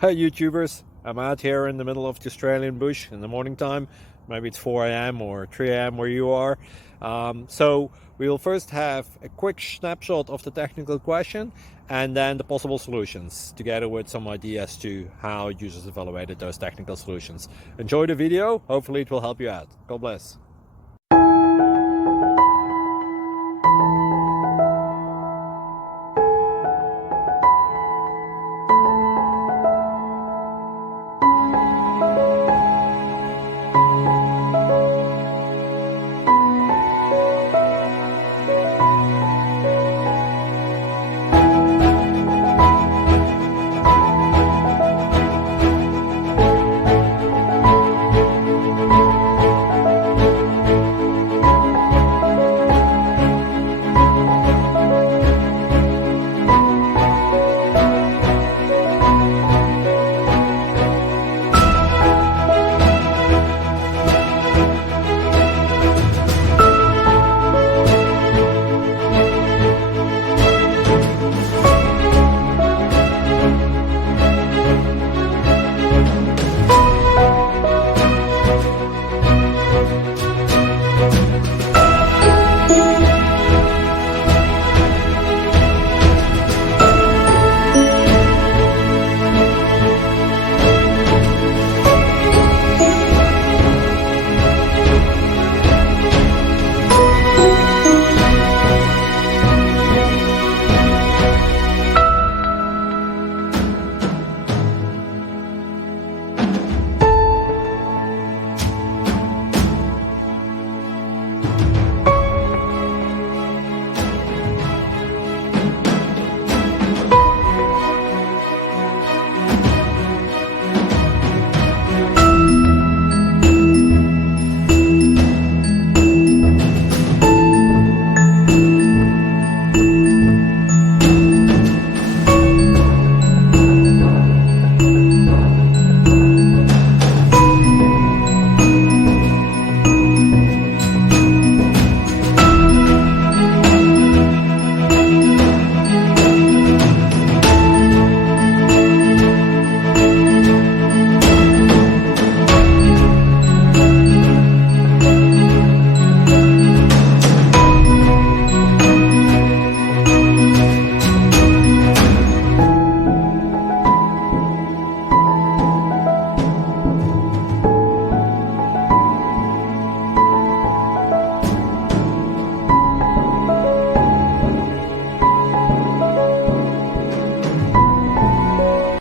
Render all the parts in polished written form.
Hey YouTubers, I'm out here in the middle of the Australian bush in the morning time. Maybe it's 4 a.m. or 3 a.m. where you are. So we'll first have a quick snapshot of the technical question and then the possible solutions, together with some ideas to how users evaluated those technical solutions. Enjoy the video, hopefully it will help you out. God bless.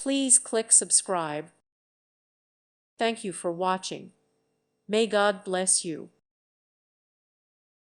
Please click subscribe. Thank you for watching. May God bless you.